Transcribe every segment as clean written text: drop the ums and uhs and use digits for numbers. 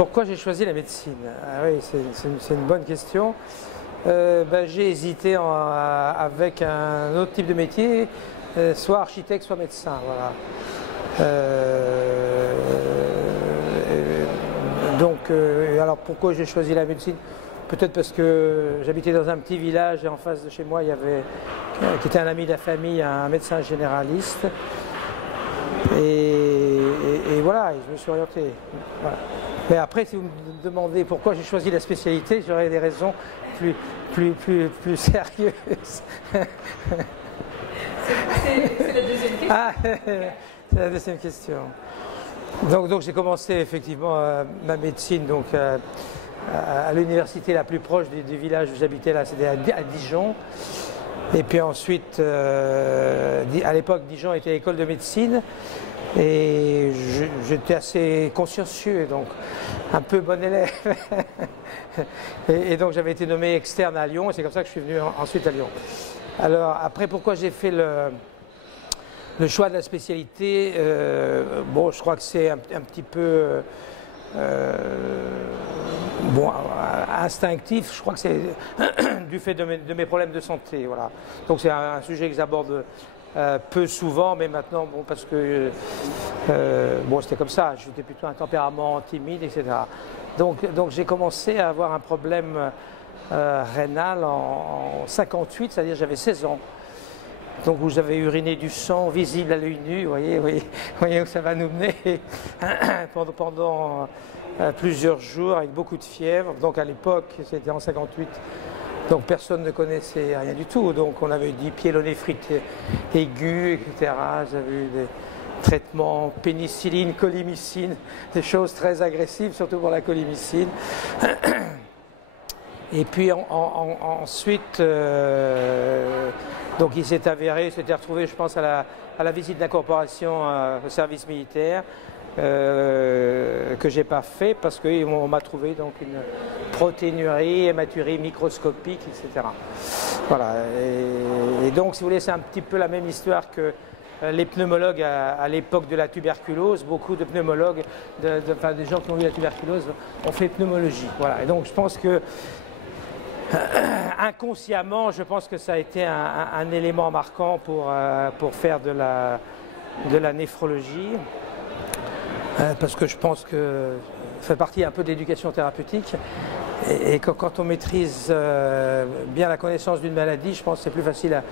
Pourquoi j'ai choisi la médecine? Ah oui, c'est une bonne question. J'ai hésité avec un autre type de métier, soit architecte, soit médecin. Voilà. Alors pourquoi j'ai choisi la médecine? Peut-être parce que j'habitais dans un petit village et en face de chez moi, il y avait, qui était un ami de la famille, un médecin généraliste. Et voilà, je me suis orienté. Voilà. Mais après, si vous me demandez pourquoi j'ai choisi la spécialité, j'aurais des raisons plus sérieuses. C'est la deuxième question. Ah, c'est la deuxième question. Donc j'ai commencé effectivement ma médecine à l'université la plus proche du village où j'habitais, là, c'était à Dijon. Et puis ensuite, à l'époque, Dijon était école de médecine. Et j'étais assez consciencieux, donc un peu bon élève. et donc j'avais été nommé externe à Lyon, et c'est comme ça que je suis venu ensuite à Lyon. Alors après, pourquoi j'ai fait le choix de la spécialité? Bon, je crois que c'est un petit peu instinctif. Je crois que c'est du fait de mes problèmes de santé. Voilà. Donc c'est un sujet que j'aborde peu souvent, mais maintenant, bon, parce que c'était comme ça, j'étais plutôt un tempérament timide, etc. Donc j'ai commencé à avoir un problème rénal en 58, c'est-à-dire j'avais 16 ans. Donc où j'avais uriné du sang visible à l'œil nu, vous voyez où ça va nous mener pendant plusieurs jours avec beaucoup de fièvre. Donc à l'époque, c'était en 58. Donc personne ne connaissait rien du tout, donc on avait dit pyélonéphrite aiguë, etc. J'avais eu des traitements pénicilline, colimicine, des choses très agressives, surtout pour la colimicine. Et puis ensuite, donc il s'est avéré, c'était retrouvé, je pense, à la visite d'incorporation au service militaire, que j'ai pas fait parce qu'on m'a trouvé donc une protéinurie, hématurie microscopique, etc. Voilà. Et donc, si vous voulez, c'est un petit peu la même histoire que les pneumologues à l'époque de la tuberculose. Beaucoup de pneumologues, des gens qui ont eu la tuberculose, ont fait pneumologie. Voilà. Et donc, je pense que inconsciemment, je pense que ça a été un élément marquant pour faire de la néphrologie. Parce que je pense que ça fait partie un peu de l'éducation thérapeutique et quand on maîtrise bien la connaissance d'une maladie, je pense que c'est plus facile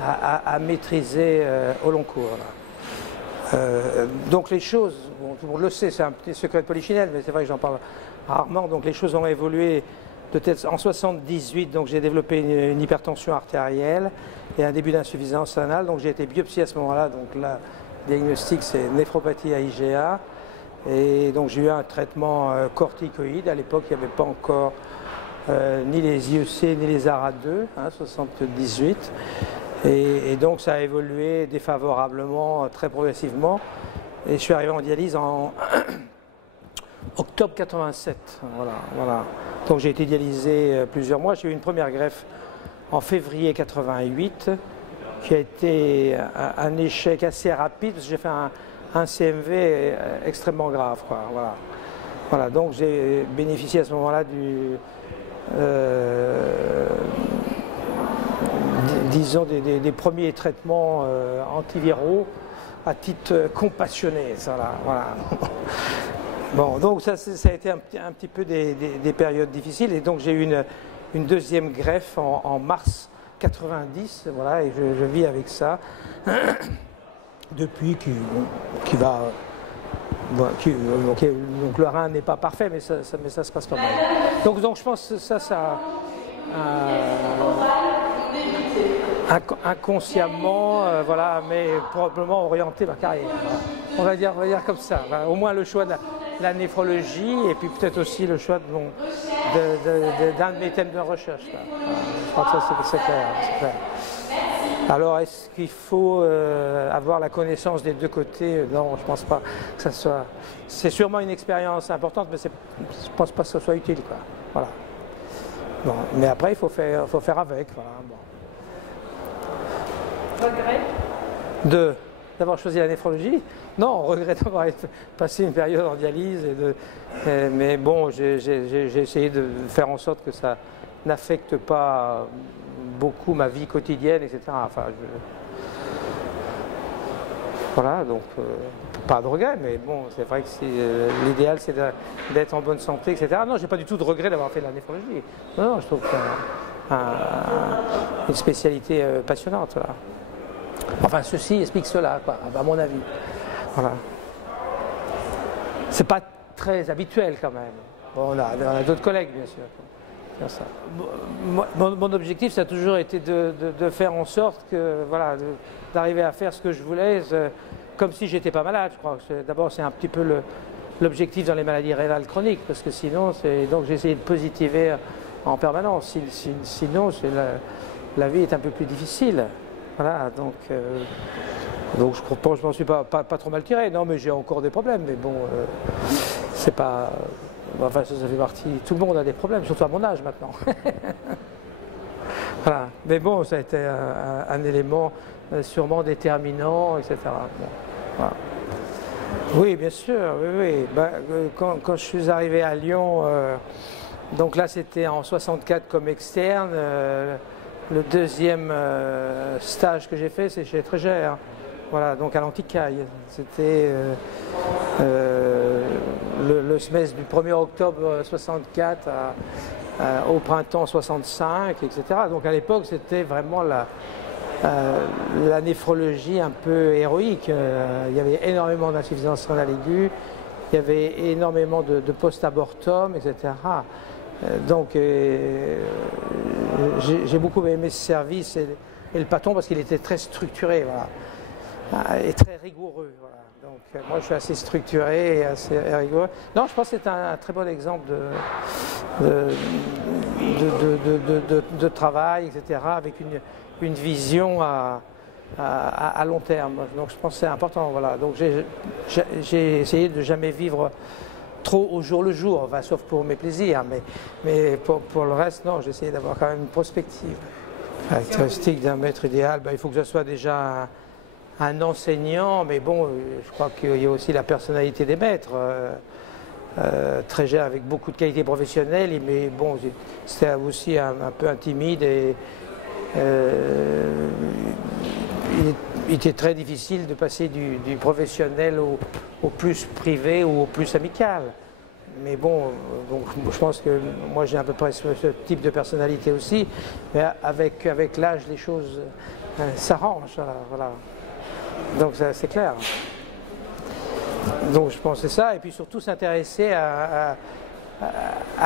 à maîtriser au long cours. Donc les choses, bon, tout le monde le sait, c'est un petit secret de polichinelle, mais c'est vrai que j'en parle rarement, donc les choses ont évolué peut-être en 78, donc j'ai développé une hypertension artérielle et un début d'insuffisance rénale, donc j'ai été biopsié à ce moment-là, donc là, le diagnostic c'est néphropathie à IgA. Et donc j'ai eu un traitement corticoïde. À l'époque, il n'y avait pas encore ni les IEC ni les ARA2, 78. Et donc ça a évolué défavorablement, très progressivement. Et je suis arrivé en dialyse en octobre 87. Voilà. Donc j'ai été dialysé plusieurs mois. J'ai eu une première greffe en février 88, qui a été un échec assez rapide, parce que j'ai fait un CMV extrêmement grave, quoi. Voilà, donc j'ai bénéficié à ce moment-là disons des premiers traitements antiviraux à titre compassionné. Voilà. Bon, donc ça a été un petit peu des périodes difficiles, et donc j'ai eu une deuxième greffe en mars 90, voilà, et je vis avec ça. Depuis qui va. Donc le rein n'est pas parfait, mais ça se passe pas mal. Donc je pense que ça inconsciemment, voilà, mais probablement orienté ma carrière. On va dire comme ça. Voilà, au moins le choix de la néphrologie, et puis peut-être aussi le choix d'un de mes thèmes de recherche. Voilà. Je crois que ça c'est clair. Alors, est-ce qu'il faut avoir la connaissance des deux côtés? Non, je ne pense pas que ça soit... C'est sûrement une expérience importante, mais je ne pense pas que ce soit utile, quoi. Voilà. Bon, mais après, il faut faire avec. Voilà. Bon. Regret? d'avoir choisi la néphrologie. Non, on regrette d'avoir passé une période en dialyse. Mais bon, j'ai essayé de faire en sorte que ça n'affecte pas beaucoup ma vie quotidienne, etc. Enfin, voilà, donc pas de regret, mais bon, c'est vrai que l'idéal c'est d'être en bonne santé, etc. Non, j'ai pas du tout de regret d'avoir fait de la néphrologie. Non, je trouve que c'est une spécialité passionnante. Voilà. Enfin, ceci explique cela, quoi, à mon avis. Voilà. C'est pas très habituel quand même. Bon, on a d'autres collègues, bien sûr. Ça. Mon objectif, ça a toujours été de faire en sorte que, voilà, d'arriver à faire ce que je voulais, comme si j'étais pas malade. Je crois. D'abord, c'est un petit peu l'objectif dans les maladies rénales chroniques, parce que sinon, donc j'ai essayé de positiver en permanence. Sinon, la vie est un peu plus difficile. Voilà, donc je m'en suis pas trop mal tiré. Non, mais j'ai encore des problèmes, mais bon, c'est pas. Enfin, ça fait partie. Tout le monde a des problèmes, surtout à mon âge maintenant. Voilà. Mais bon, ça a été un élément sûrement déterminant, etc. Bon, voilà. Oui, bien sûr. Oui. Ben, quand je suis arrivé à Lyon, donc là c'était en 64 comme externe. Le deuxième stage que j'ai fait, c'est chez Trégère. Voilà, donc à l'Anticaille. C'était le semestre du 1er octobre 64 au printemps 65, etc. Donc à l'époque, c'était vraiment la néphrologie un peu héroïque. Il y avait énormément d'insuffisance rénale aiguë, il y avait énormément de post-abortum, etc. Donc j'ai beaucoup aimé ce service et le patron parce qu'il était très structuré, voilà, et très rigoureux. Voilà. Donc moi je suis assez structuré et assez rigoureux. Non, je pense que c'est un très bon exemple de travail, etc., avec une vision à long terme. Donc je pense que c'est important. Voilà. Donc j'ai essayé de jamais vivre trop au jour le jour, enfin, sauf pour mes plaisirs, mais pour le reste, non, j'ai essayé d'avoir quand même une prospective. Caractéristique d'un maître idéal, ben, il faut que ce soit déjà un enseignant, mais bon, je crois qu'il y a aussi la personnalité des maîtres. Trégère avec beaucoup de qualités professionnelles, mais bon, c'était aussi un peu intimide et il était très difficile de passer du professionnel au plus privé ou au plus amical. Mais bon, donc, je pense que moi j'ai à peu près ce type de personnalité aussi, mais avec l'âge les choses s'arrangent. Voilà. Donc c'est clair. Donc je pense que c'est ça, et puis surtout s'intéresser à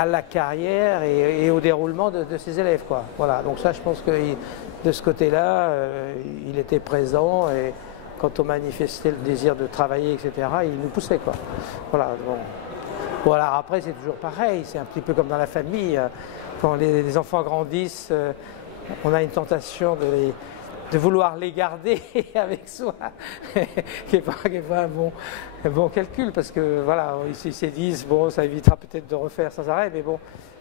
la carrière et au déroulement de ses élèves, quoi. Voilà. Donc ça, je pense que de ce côté-là, il était présent, et quand on manifestait le désir de travailler, etc., il nous poussait, quoi. Voilà. Bon, alors après, c'est toujours pareil, c'est un petit peu comme dans la famille. Quand les enfants grandissent, on a une tentation de vouloir les garder avec soi, qui n'est pas un bon calcul, parce que voilà, ils se disent, bon, ça évitera peut-être de refaire sans arrêt, mais bon,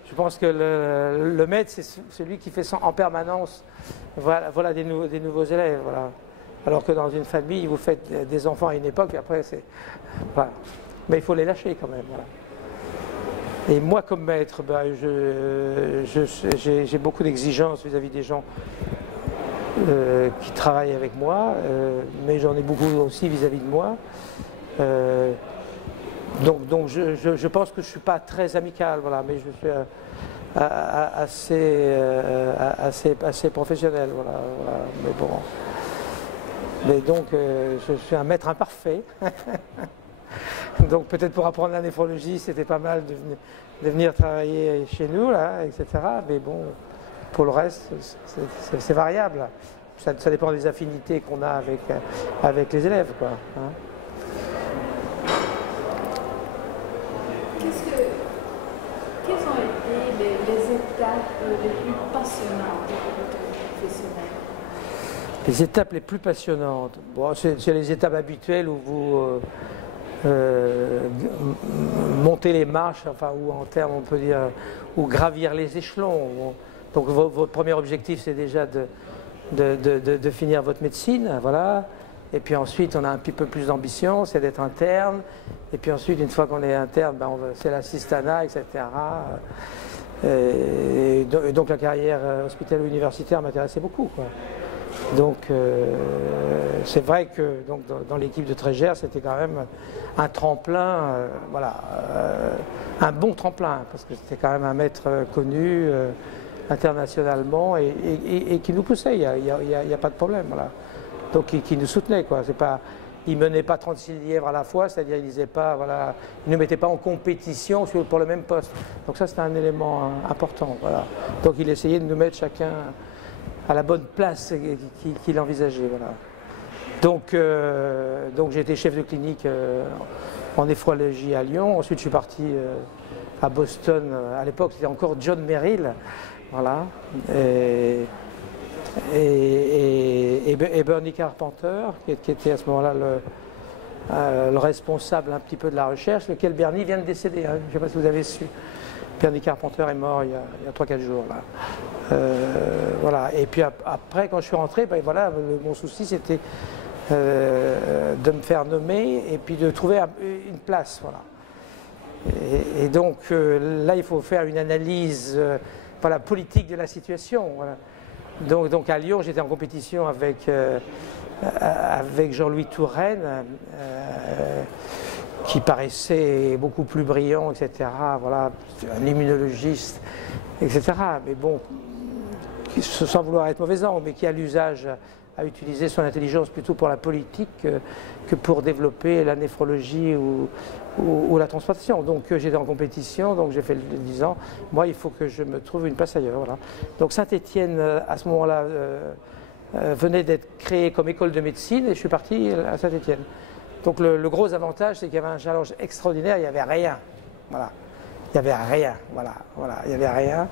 je pense que le maître, c'est celui qui fait ça en permanence, voilà des nouveaux élèves, voilà. Alors que dans une famille, vous faites des enfants à une époque, et après, c'est... Voilà. Mais il faut les lâcher quand même, voilà. Et moi, comme maître, ben, j'ai beaucoup d'exigences vis-à-vis des gens qui travaillent avec moi, mais j'en ai beaucoup aussi vis-à-vis de moi. Donc je pense que je ne suis pas très amical, voilà, mais je suis assez professionnel, voilà, mais bon. Mais donc je suis un maître imparfait. Donc peut-être pour apprendre la néphrologie, c'était pas mal de venir travailler chez nous, là, etc. Mais bon, pour le reste, c'est variable. Ça dépend des affinités qu'on a avec les élèves, quoi, hein. Quelles ont été les étapes les plus passionnantes de votre vie professionnelle? Les étapes les plus passionnantes, bon, c'est les étapes habituelles où vous montez les marches, enfin, ou en termes, on peut dire, ou gravir les échelons. Donc votre premier objectif, c'est déjà de finir votre médecine, voilà. Et puis ensuite, on a un petit peu plus d'ambition, c'est d'être interne. Et puis ensuite, une fois qu'on est interne, ben c'est l'assistanat, etc. Et donc la carrière hospitalo-universitaire m'intéressait beaucoup, quoi. Donc c'est vrai que donc, dans l'équipe de Trégère, c'était quand même un tremplin, voilà, un bon tremplin, parce que c'était quand même un maître connu internationalement et qui nous poussait, il n'y a pas de problème, voilà. Donc qui nous soutenait, quoi. C'est pas, il ne menait pas 36 lièvres à la fois, c'est-à-dire il disait pas, voilà, il ne nous mettait pas en compétition pour le même poste. Donc ça, c'était un élément important, voilà. Donc il essayait de nous mettre chacun à la bonne place qu'il envisageait, voilà. Donc j'ai été chef de clinique en néphrologie à Lyon. Ensuite, je suis parti à Boston. À l'époque, c'était encore John Merrill, voilà. Et Bernie Carpenter, qui était à ce moment-là le responsable un petit peu de la recherche, lequel Bernie vient de décéder, hein. Je ne sais pas si vous avez su. Bernie Carpenter est mort il y a 3-4 jours, là. Voilà. Et puis après, quand je suis rentré, ben voilà, mon souci c'était de me faire nommer et puis de trouver une place, voilà. Et donc là, il faut faire une analyse voilà, politique de la situation, voilà. Donc à Lyon, j'étais en compétition avec Jean-Louis Touraine, qui paraissait beaucoup plus brillant, etc. Voilà, un immunologiste, etc. Mais bon, sans vouloir être mauvais ordre, mais qui a l'usage à utiliser son intelligence plutôt pour la politique que pour développer la néphrologie ou la transplantation. Donc j'étais en compétition, donc j'ai fait le 10 ans. Moi, il faut que je me trouve une place ailleurs. Voilà. Donc Saint-Étienne, à ce moment-là, venait d'être créée comme école de médecine et je suis parti à Saint-Étienne. Donc le gros avantage, c'est qu'il y avait un challenge extraordinaire, il n'y avait rien. Voilà. Il n'y avait rien. Voilà. Voilà. Il n'y avait rien.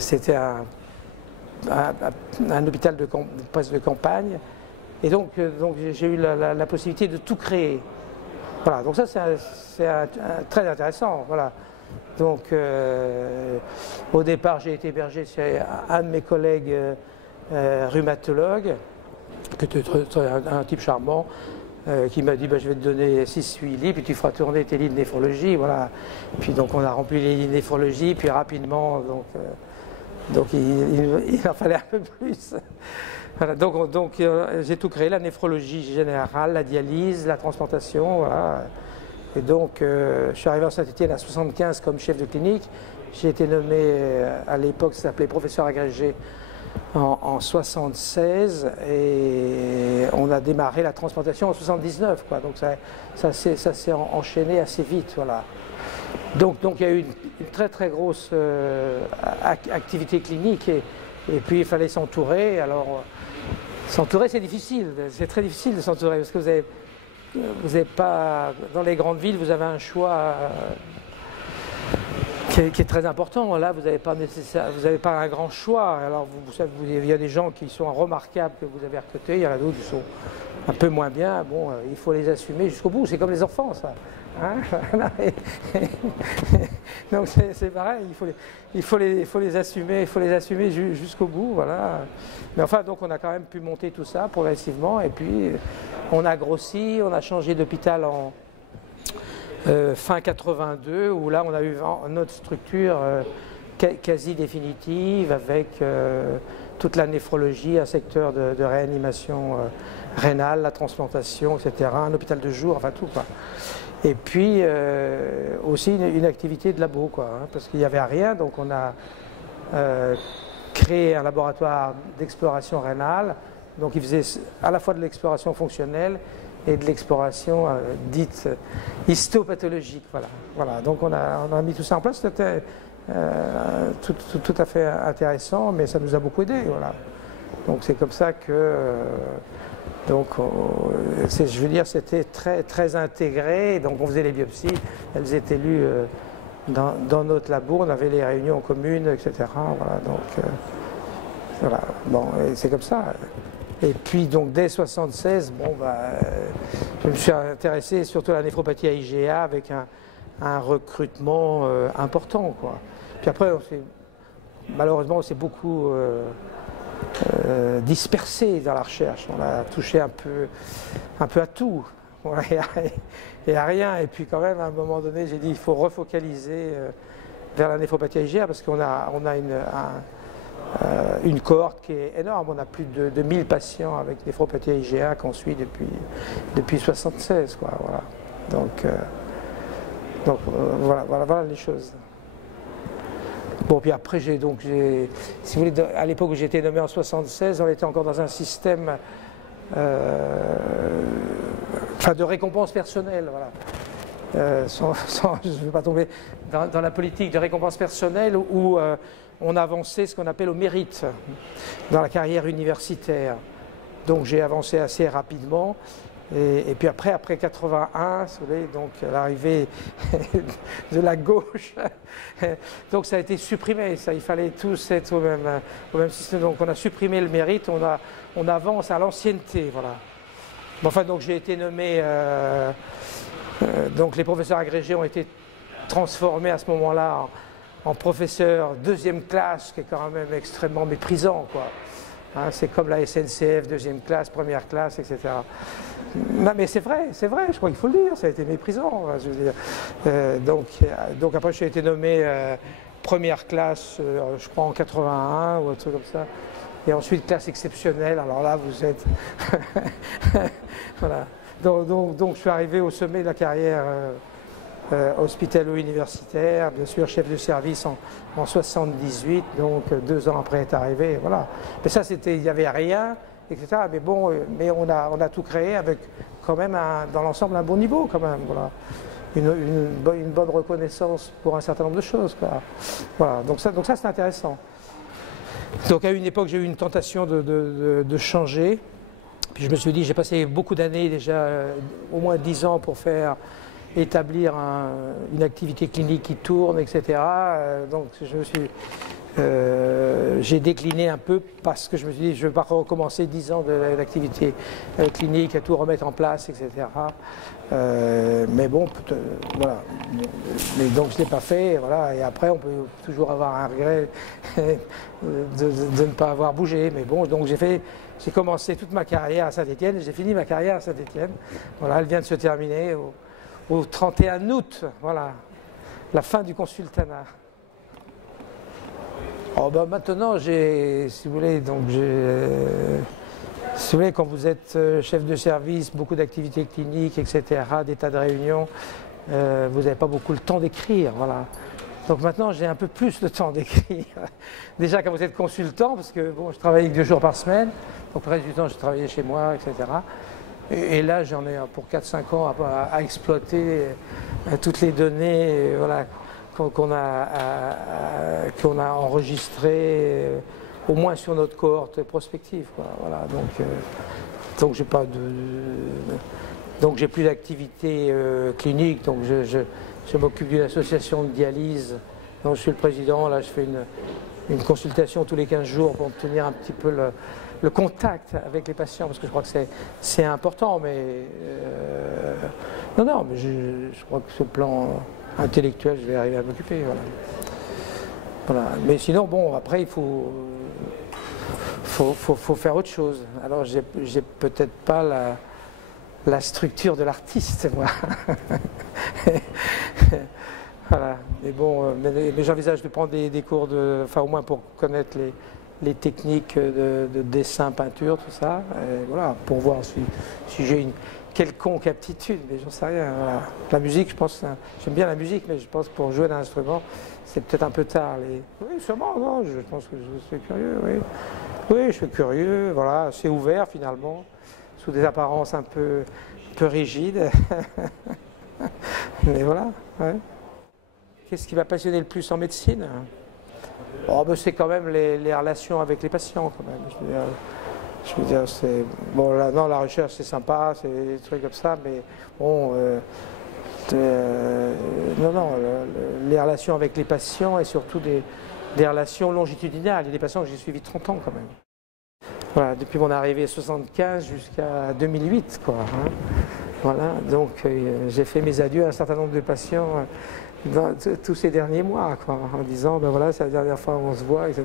C'était un hôpital presque de campagne. Et donc j'ai eu la possibilité de tout créer. Voilà. Donc ça, c'est très intéressant. Voilà. Donc au départ, j'ai été hébergé chez un de mes collègues rhumatologues, qui était un type charmant, qui m'a dit bah, je vais te donner 6-8 lits, puis tu feras tourner tes lits de néphrologie. Voilà. Puis donc on a rempli les lits de néphrologie, puis rapidement, donc il en fallait un peu plus. Voilà, donc j'ai tout créé, la néphrologie générale, la dialyse, la transplantation. Voilà. Et donc je suis arrivé à Saint-Étienne à 75 comme chef de clinique. J'ai été nommé à l'époque, ça s'appelait professeur agrégé en 76 et on a démarré la transplantation en 79, quoi. Donc ça s'est enchaîné assez vite, voilà. Donc il y a eu une très très grosse activité clinique et puis il fallait s'entourer. Alors s'entourer, c'est difficile, c'est très difficile de s'entourer parce que vous avez pas, dans les grandes villes, vous avez un choix qui est très important. Là, vous n'avez pas un grand choix. Alors, vous savez, il y a des gens qui sont remarquables que vous avez recrutés, il y en a d'autres qui sont un peu moins bien. Bon, il faut les assumer jusqu'au bout. C'est comme les enfants, ça. Hein. Donc, c'est pareil. Il faut les assumer jusqu'au bout, voilà. Mais enfin, donc, on a quand même pu monter tout ça progressivement. Et puis, on a grossi, on a changé d'hôpital en fin 82, où là on a eu notre structure quasi définitive avec toute la néphrologie, un secteur de réanimation rénale, la transplantation, etc., un hôpital de jour, enfin tout, quoi. Et puis aussi une activité de labo, quoi, hein, parce qu'il n'y avait rien, donc on a créé un laboratoire d'exploration rénale, donc il faisait à la fois de l'exploration fonctionnelle et de l'exploration dite histopathologique. Voilà. Donc on a mis tout ça en place, c'était tout à fait intéressant, mais ça nous a beaucoup aidé. Voilà. Donc c'est comme ça que, je veux dire, c'était très, très intégré. Donc on faisait les biopsies, elles étaient lues dans notre labo, on avait les réunions communes, etc. Voilà, donc voilà. Bon, c'est comme ça. Et puis donc dès 76, je me suis intéressé surtout à la néphropathie à IgA avec un recrutement important, quoi. Puis après, malheureusement, on s'est beaucoup dispersé dans la recherche. On a touché un peu à tout. Voilà, et à rien. Et puis quand même, à un moment donné, j'ai dit il faut refocaliser vers la néphropathie IgA parce qu'on a une cohorte qui est énorme. On a plus de 1000 patients avec néphropathie IgA qu'on suit depuis 1976. Quoi, voilà. Donc voilà les choses. Bon, puis après, si vous voulez, à l'époque où j'ai été nommé en 1976, on était encore dans un système de récompense personnelle. Voilà. Je ne veux pas tomber dans la politique de récompense personnelle où on avançait ce qu'on appelle au mérite dans la carrière universitaire. Donc j'ai avancé assez rapidement. Et puis après 81, vous savez, donc l'arrivée de la gauche, donc ça a été supprimé, ça, il fallait tous être au même système. Donc on a supprimé le mérite, on avance à l'ancienneté, voilà. Enfin donc j'ai été nommé, donc les professeurs agrégés ont été transformés à ce moment-là en professeurs deuxième classe, qui est quand même extrêmement méprisant, quoi. Hein, c'est comme la SNCF, deuxième classe, première classe, etc. Mais c'est vrai, je crois qu'il faut le dire, ça a été méprisant. Je veux dire. Donc après, j'ai été nommé première classe, je crois en 81 ou un truc comme ça. Et ensuite, classe exceptionnelle, alors là, vous êtes... Voilà. Donc je suis arrivé au sommet de la carrière hospitalo-universitaire, bien sûr chef de service en 78, donc 2 ans après est arrivé, voilà. Mais ça, il n'y avait rien, etc. Mais bon, on a tout créé avec quand même dans l'ensemble un bon niveau, quand même, voilà. Une bonne reconnaissance pour un certain nombre de choses, quoi. Voilà. Donc ça c'est intéressant. Donc à une époque, j'ai eu une tentation de changer. Puis je me suis dit, j'ai passé beaucoup d'années déjà, au moins 10 ans pour établir une activité clinique qui tourne, etc. Donc j'ai décliné un peu parce que je me suis dit je ne vais pas recommencer 10 ans d'activité clinique, à tout remettre en place, etc. Mais bon, voilà. Mais donc je ne l'ai pas fait, voilà. Et après on peut toujours avoir un regret de ne pas avoir bougé. Mais bon, donc j'ai commencé toute ma carrière à Saint-Étienne et j'ai fini ma carrière à Saint-Étienne. Voilà, elle vient de se terminer au 31 août, voilà, la fin du consultanat. Oh ben maintenant, si vous voulez, quand vous êtes chef de service, beaucoup d'activités cliniques, etc., des tas de réunions, vous n'avez pas beaucoup le temps d'écrire, voilà. Donc maintenant, j'ai un peu plus de temps d'écrire. Déjà, quand vous êtes consultant, parce que bon, je travaillais 2 jours par semaine, donc le reste du temps, je travaillais chez moi, etc. Et là, j'en ai pour 4-5 ans à exploiter toutes les données voilà, qu'on a enregistrées, au moins sur notre cohorte prospective, quoi. Voilà, donc j'ai plus d'activité clinique, donc je m'occupe d'une association de dialyse dont je suis le président. Là, je fais une consultation tous les 15 jours pour obtenir un petit peu le contact avec les patients, parce que je crois que c'est important, mais non, mais je crois que ce plan intellectuel, je vais arriver à m'occuper. Voilà. Mais sinon, bon, après, il faut faire autre chose. Alors, j'ai peut-être pas la structure de l'artiste, moi. Voilà. Mais bon, mais j'envisage de prendre des cours enfin, au moins pour connaître les techniques de dessin, peinture, tout ça, et voilà, pour voir si j'ai une quelconque aptitude, mais j'en sais rien. Voilà. La musique, je pense, j'aime bien la musique, mais je pense que pour jouer d'un instrument, c'est peut-être un peu tard. Oui, sûrement, non, je pense que je suis curieux, oui. Oui, je suis curieux, voilà, c'est ouvert finalement, sous des apparences un peu rigides. Mais voilà, ouais. Qu'est-ce qui m'a passionné le plus en médecine? Oh, ben c'est quand même les relations avec les patients, quand même. Je veux dire, c'est... Bon, là, non, la recherche, c'est sympa, c'est des trucs comme ça, mais bon... non, les relations avec les patients et surtout des relations longitudinales. Il y a des patients que j'ai suivis 30 ans, quand même. Voilà, depuis mon arrivée à 75 jusqu'à 2008, quoi. Hein. Voilà, donc j'ai fait mes adieux à un certain nombre de patients dans tous ces derniers mois, quoi, en disant, ben voilà, c'est la dernière fois où on se voit, etc.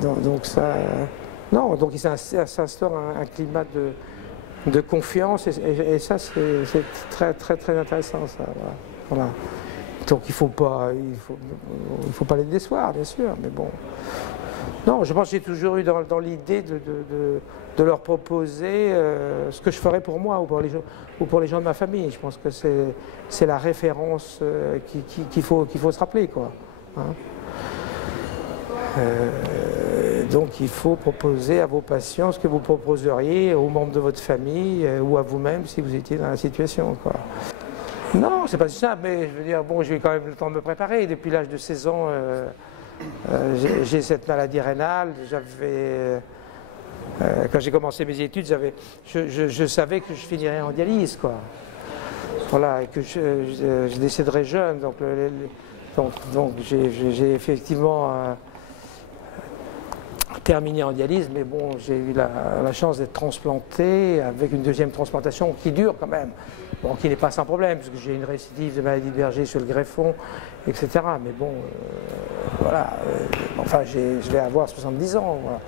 Donc ça, non, donc il s'instaure un climat de confiance et ça c'est très très très intéressant ça. Voilà. Donc il faut pas les décevoir bien sûr, mais bon. Non, je pense que j'ai toujours eu dans l'idée de leur proposer ce que je ferais pour moi ou pour les gens de ma famille. Je pense que c'est la référence qu'il faut se rappeler, quoi. Hein. Donc il faut proposer à vos patients ce que vous proposeriez aux membres de votre famille ou à vous-même si vous étiez dans la situation, quoi. Non, c'est pas ça, mais je veux dire, bon, j'ai eu quand même le temps de me préparer. Depuis l'âge de 16 ans, j'ai cette maladie rénale. Quand j'ai commencé mes études, je savais que je finirais en dialyse, quoi. Voilà, et que je décéderais jeune. Donc j'ai effectivement terminé en dialyse, mais bon, j'ai eu la chance d'être transplanté avec une deuxième transplantation qui dure quand même, bon, qui n'est pas sans problème, parce que j'ai une récidive de maladie de Berger sur le greffon, etc. Mais bon, voilà, enfin, je vais avoir 70 ans, voilà.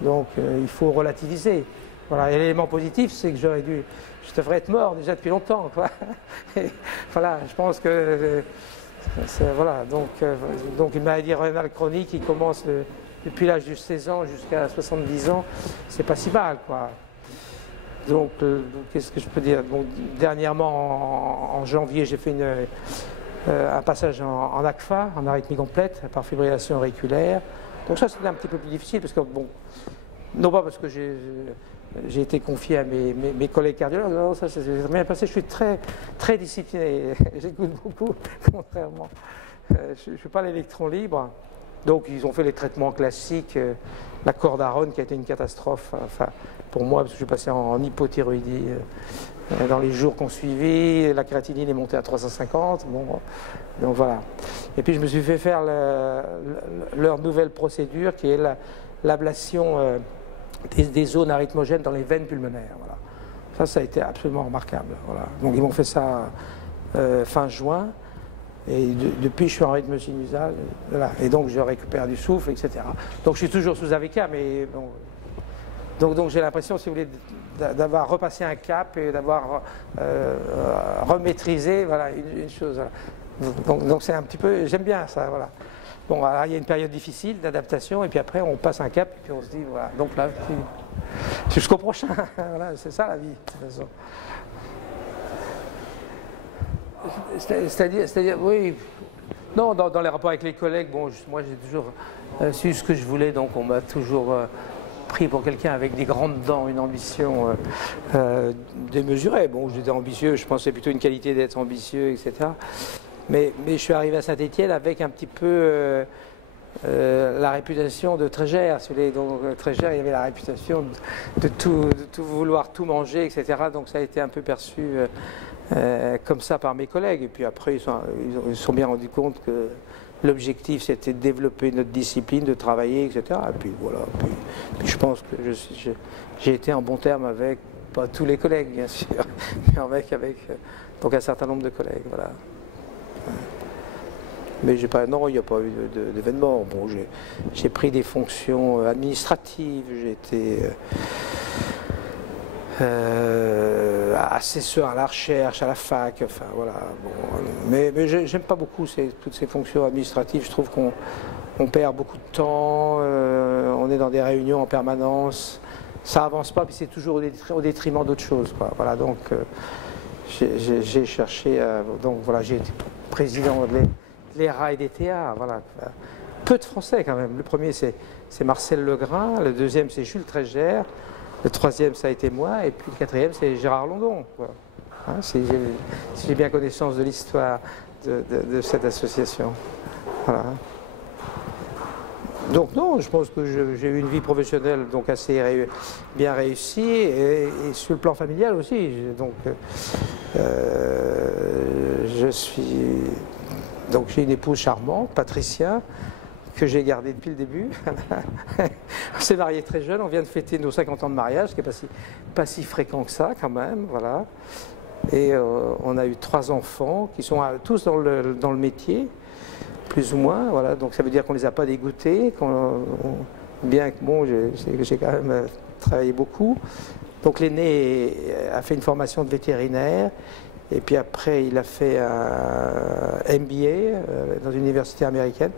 Donc il faut relativiser. Voilà, et l'élément positif, c'est que je devrais être mort déjà depuis longtemps, quoi. Et, voilà, je pense que voilà, donc une maladie rénale chronique qui commence depuis l'âge de 16 ans jusqu'à 70 ans, c'est pas si mal, quoi. Donc, qu'est-ce que je peux dire? Bon, dernièrement, en janvier, j'ai fait un passage en ACFA, en arythmie complète, par fibrillation auriculaire. Donc ça, c'était un petit peu plus difficile, parce que, bon, non pas parce que j'ai été confié à mes collègues cardiologues, non, ça s'est bien passé, je suis très, très discipliné, j'écoute beaucoup, contrairement. Je ne suis pas l'électron libre. Donc ils ont fait les traitements classiques, la cordarone qui a été une catastrophe, enfin, pour moi, parce que je suis passé en hypothyroïdie dans les jours qu'on suivit, la créatinine est montée à 350, bon, donc voilà. Et puis je me suis fait faire leur nouvelle procédure qui est l'ablation des zones arythmogènes dans les veines pulmonaires. Voilà. Ça a été absolument remarquable. Voilà. Donc ils m'ont fait ça fin juin. Et depuis, je suis en rythme sinusal, voilà. Et donc je récupère du souffle, etc. Donc je suis toujours sous AVK, mais bon. Donc j'ai l'impression, si vous voulez, d'avoir repassé un cap et d'avoir remaîtrisé, voilà, une chose. Voilà. Donc c'est un petit peu, j'aime bien ça, voilà. Bon, alors, il y a une période difficile d'adaptation, et puis après on passe un cap, et puis on se dit, voilà. Donc là, jusqu'au prochain, voilà, c'est ça la vie, de toute façon. C'est-à-dire, oui, non, dans les rapports avec les collègues, bon, moi j'ai toujours su ce que je voulais, donc on m'a toujours pris pour quelqu'un avec des grandes dents, une ambition démesurée. Bon, j'étais ambitieux, je pensais plutôt une qualité d'être ambitieux, etc. Mais je suis arrivé à Saint-Étienne avec un petit peu la réputation de Trégère. Donc Trégère, il y avait la réputation de tout vouloir tout manger, etc. Donc ça a été un peu perçu comme ça par mes collègues. Et puis après, ils se sont bien rendus compte que l'objectif, c'était de développer notre discipline, de travailler, etc. Et puis voilà. Puis je pense que j'ai été en bon terme avec, pas tous les collègues, bien sûr, mais avec donc un certain nombre de collègues. Voilà. Mais non, il n'y a pas eu d'événement. Bon, j'ai pris des fonctions administratives, j'ai été assesseur à la recherche, à la fac, enfin voilà. Bon, mais j'aime pas beaucoup toutes ces fonctions administratives. Je trouve qu'on perd beaucoup de temps, on est dans des réunions en permanence, ça avance pas, puis c'est toujours au détriment d'autres choses, quoi. Voilà, donc j'ai cherché, donc voilà, j'ai été président de l'ERA et des TA, voilà. Peu de Français quand même. Le premier c'est Marcel Legrain, le deuxième c'est Jules Trégère, le troisième ça a été moi, et puis le quatrième c'est Gérard London. Voilà. Hein, si j'ai bien connaissance de l'histoire de cette association. Voilà. Donc non, je pense que j'ai eu une vie professionnelle donc assez bien réussie et sur le plan familial aussi. Donc j'ai une épouse charmante, Patricia, que j'ai gardée depuis le début. On s'est mariés très jeunes, on vient de fêter nos 50 ans de mariage, ce qui n'est pas si fréquent que ça quand même, voilà. Et on a eu 3 enfants qui sont tous dans le métier. plus ou moins. Voilà. Donc ça veut dire qu'on ne les a pas dégoûtés, bien que bon, j'ai quand même travaillé beaucoup. Donc l'aîné a fait une formation de vétérinaire, et puis après il a fait un MBA dans une université américaine,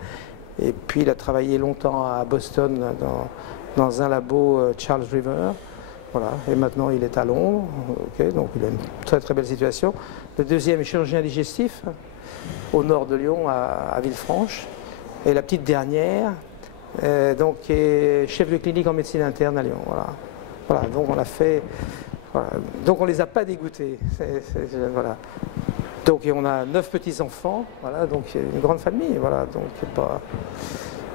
et puis il a travaillé longtemps à Boston dans un labo Charles River. Voilà. Et maintenant il est à Londres, okay. Donc il a une très très belle situation. Le deuxième est chirurgien digestif, au nord de Lyon, à Villefranche. Et la petite dernière, donc, est chef de clinique en médecine interne à Lyon. Voilà. Voilà, donc on l'a fait. Voilà. Donc on les a pas dégoûtés. Voilà. Donc on a 9 petits-enfants, voilà, donc une grande famille, voilà, donc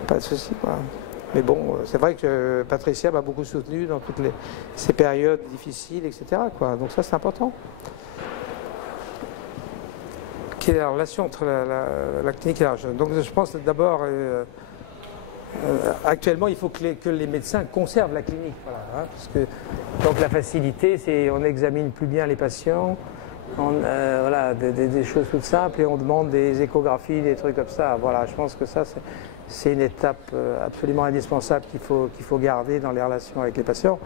pas de souci. Voilà. Mais bon, c'est vrai que Patricia m'a beaucoup soutenu dans toutes ces périodes difficiles, etc. Quoi. Donc ça c'est important. Quelle est la relation entre la clinique et la recherche? Donc je pense d'abord, actuellement il faut que les médecins conservent la clinique. Voilà, hein, parce que, donc la facilité, c'est on examine plus bien les patients, voilà, des choses toutes simples, et on demande des échographies, des trucs comme ça. Voilà, je pense que ça c'est une étape absolument indispensable qu'il faut garder dans les relations avec les patients.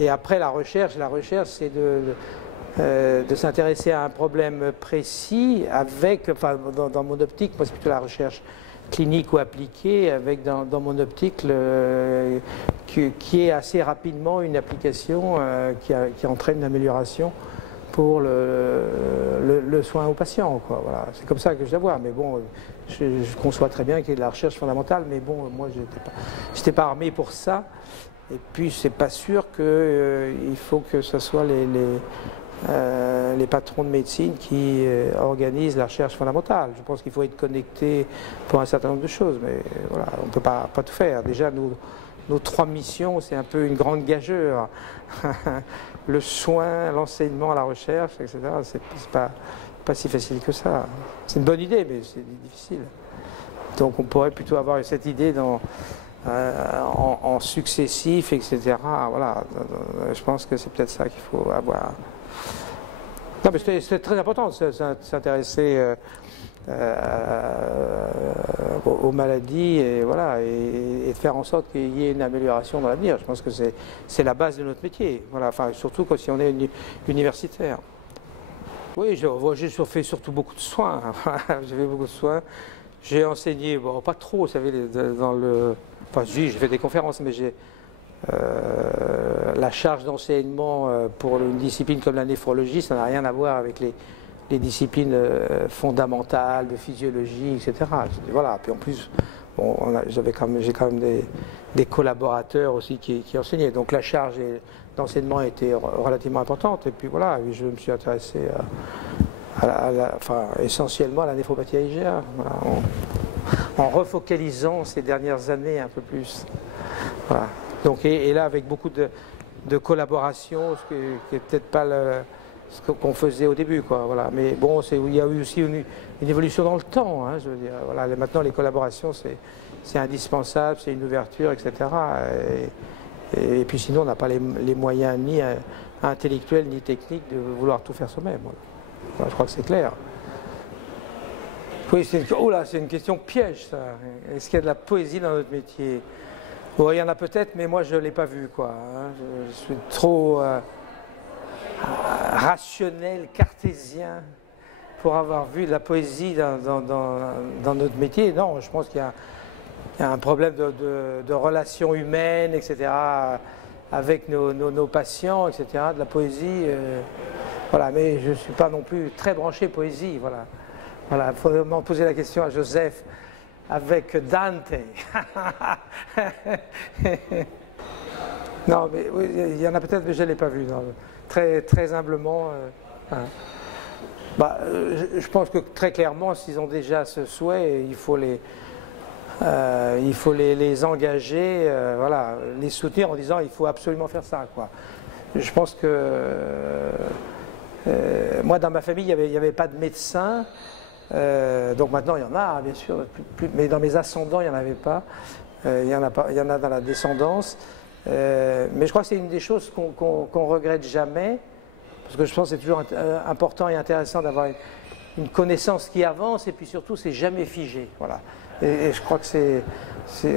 Et après la recherche c'est de s'intéresser à un problème précis avec, enfin dans mon optique, moi c'est plutôt la recherche clinique ou appliquée, avec dans mon optique qui est assez rapidement une application qui entraîne une amélioration pour le soin aux patients. Quoi. Voilà. C'est comme ça que je la vois, mais bon, je conçois très bien qu'il y ait de la recherche fondamentale, mais bon, moi j'étais pas armé pour ça, et puis c'est pas sûr qu'il faut que ce soit les patrons de médecine qui organisent la recherche fondamentale. Je pense qu'il faut être connecté pour un certain nombre de choses, mais voilà, on ne peut pas tout faire. Déjà, nos 3 missions, c'est un peu une grande gageure. Le soin, l'enseignement, la recherche, etc., c'est pas si facile que ça. C'est une bonne idée, mais c'est difficile. Donc on pourrait plutôt avoir cette idée en successif, etc. Voilà, je pense que c'est peut-être ça qu'il faut avoir. Non, mais c'est très important de s'intéresser aux maladies et, voilà, et de faire en sorte qu'il y ait une amélioration dans l'avenir. Je pense que c'est la base de notre métier, voilà, enfin, surtout si on est universitaire. Oui, j'ai fait surtout beaucoup de soins. J'ai fait beaucoup de soins. J'ai enseigné, bon, pas trop, vous savez, enfin, j'ai fait des conférences, mais j'ai la charge d'enseignement pour une discipline comme la néphrologie, ça n'a rien à voir avec les disciplines fondamentales de physiologie, etc. Voilà. Puis en plus, bon, j'ai quand même des collaborateurs aussi qui enseignaient. Donc la charge d'enseignement était relativement importante. Et puis voilà, je me suis intéressé enfin, essentiellement à la néphropathie IgA, voilà, en refocalisant ces dernières années un peu plus. Voilà. Donc, et là, avec beaucoup de collaboration, ce qui n'est peut-être pas ce qu'on faisait au début, quoi. Voilà. Mais bon, il y a eu aussi une évolution dans le temps. Hein, je veux dire. Voilà. Maintenant, les collaborations, c'est indispensable, c'est une ouverture, etc. Et puis sinon, on n'a pas les moyens ni intellectuels ni techniques de vouloir tout faire soi-même. Voilà. Voilà, je crois que c'est clair. Oui, c'est une question piège, ça. Est-ce qu'il y a de la poésie dans notre métier? Bon, il y en a peut-être, mais moi je ne l'ai pas vu, quoi. Hein. Je suis trop rationnel, cartésien, pour avoir vu de la poésie dans notre métier. Non, je pense qu'il y a un problème de relations humaines, etc., avec nos patients, etc., de la poésie. Voilà, mais je ne suis pas non plus très branché poésie, voilà. Voilà, il faudrait m'en poser la question à Joseph. Avec Dante. Non, mais oui, il y en a peut-être, mais je ne l'ai pas vu. Non. Très, très humblement. Hein. Je pense que très clairement, s'ils ont déjà ce souhait, il faut les engager, voilà, les soutenir en disant il faut absolument faire ça, quoi. Je pense que moi, dans ma famille, il n'y avait pas de médecin. Donc maintenant il y en a bien sûr, mais dans mes ascendants il n'y en avait pas. Il y en a dans la descendance. Mais je crois que c'est une des choses qu'on regrette jamais, parce que je pense que c'est toujours important et intéressant d'avoir une connaissance qui avance, et puis surtout c'est jamais figé. Voilà. Et je crois que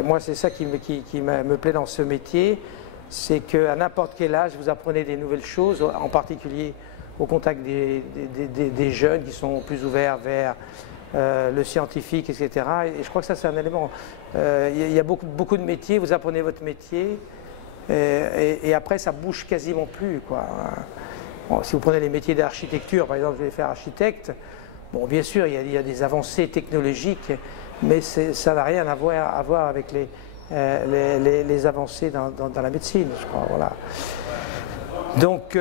moi, c'est ça qui me plaît dans ce métier, c'est qu'à n'importe quel âge, vous apprenez des nouvelles choses, en particulier au contact des jeunes qui sont plus ouverts vers le scientifique, etc. Et je crois que ça, c'est un élément. Il y a beaucoup de métiers, vous apprenez votre métier, et après, ça bouge quasiment plus, quoi. Bon, si vous prenez les métiers d'architecture, par exemple, je vais faire architecte, bon, bien sûr, il y a des avancées technologiques, mais ça n'a rien à voir avec les avancées dans la médecine, je crois. Voilà. Donc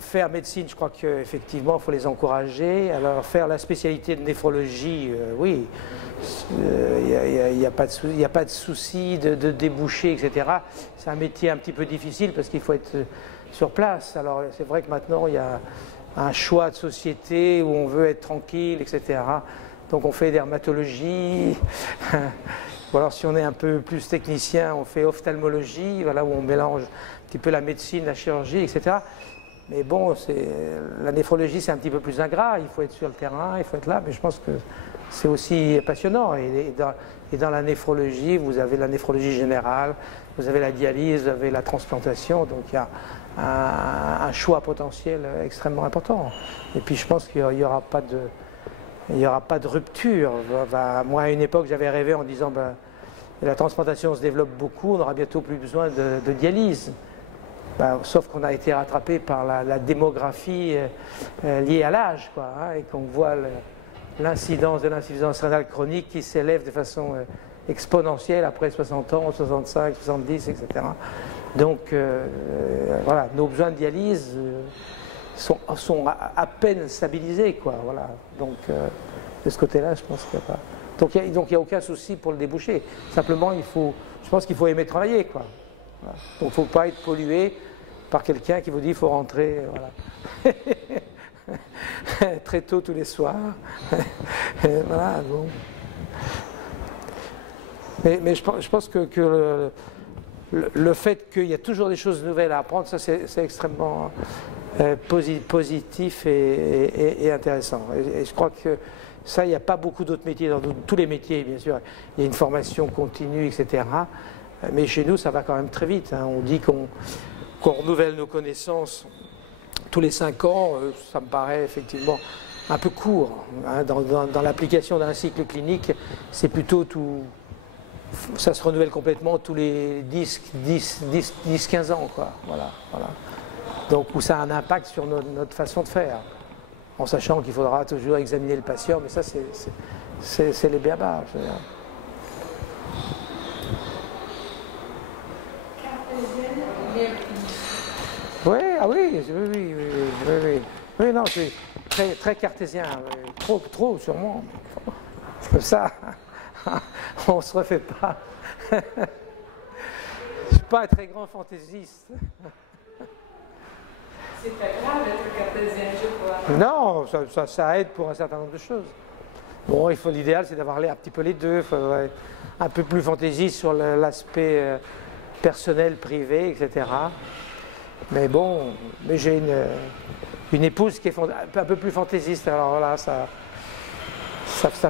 faire médecine, je crois qu'effectivement, il faut les encourager. Alors faire la spécialité de néphrologie, oui, il n'y a pas de souci de déboucher, etc. C'est un métier un petit peu difficile parce qu'il faut être sur place. Alors c'est vrai que maintenant, il y a un choix de société où on veut être tranquille, etc. Donc on fait dermatologie. Ou alors si on est un peu plus technicien, on fait ophtalmologie, voilà, où on mélange un petit peu la médecine, la chirurgie, etc. Mais bon, la néphrologie, c'est un petit peu plus ingrat, il faut être sur le terrain, il faut être là, mais je pense que c'est aussi passionnant. Et dans la néphrologie, vous avez la néphrologie générale, vous avez la dialyse, vous avez la transplantation, donc il y a un choix potentiel extrêmement important. Et puis je pense qu'il n'y aura pas de rupture. Moi, à une époque, j'avais rêvé en disant la transplantation se développe beaucoup, on n'aura bientôt plus besoin de dialyse. Sauf qu'on a été rattrapé par la démographie liée à l'âge, quoi, hein, et qu'on voit l'incidence de l'insuffisance rénale chronique qui s'élève de façon exponentielle après 60 ans, 65, 70, etc. Donc, voilà, nos besoins de dialyse sont à peine stabilisés, quoi, voilà. Donc, de ce côté-là, je pense qu'il n'y a pas. Donc, il n'y a aucun souci pour le déboucher. Simplement, je pense qu'il faut aimer travailler, quoi. Voilà. Donc, il ne faut pas être pollué par quelqu'un qui vous dit qu'il faut rentrer, voilà. Très tôt tous les soirs. Voilà, bon. Mais je pense que le fait qu'il y a toujours des choses nouvelles à apprendre, ça c'est extrêmement positif et intéressant. Et je crois que ça, il n'y a pas beaucoup d'autres métiers, dans tous les métiers bien sûr, il y a une formation continue, etc. Mais chez nous, ça va quand même très vite, hein. On dit qu'on renouvelle nos connaissances tous les 5 ans, ça me paraît effectivement un peu court, hein. Dans l'application d'un cycle clinique, c'est plutôt ça se renouvelle complètement tous les 10-15 ans, quoi. Voilà. Donc, où ça a un impact sur notre façon de faire, en sachant qu'il faudra toujours examiner le patient, mais ça, c'est les béabas. Oui, ah oui. Oui, non, je suis très cartésien, trop sûrement. Comme ça, on ne se refait pas. Je ne suis pas un très grand fantaisiste. C'est pas grave d'être cartésien, je crois. Non, ça aide pour un certain nombre de choses. Bon, l'idéal, c'est d'avoir un petit peu les deux. Il faudrait être un peu plus fantaisiste sur l'aspect personnel, privé, etc. Mais bon, j'ai une épouse qui est un peu plus fantaisiste. Alors là, ça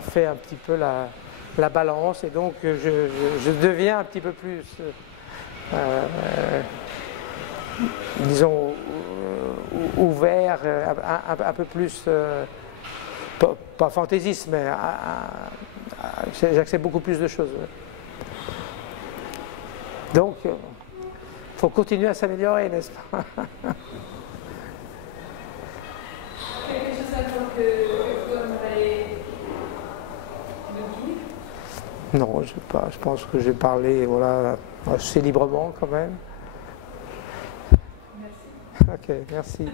fait un petit peu la balance. Et donc, je deviens un petit peu plus, disons, ouvert, un peu plus, pas fantaisiste, mais j'accepte beaucoup plus de choses. Donc, il faut continuer à s'améliorer, n'est-ce pas? Quelque chose encore que vous aimeriez nous dire? Non, je pense que j'ai parlé, voilà, assez librement quand même. Merci. Ok, merci.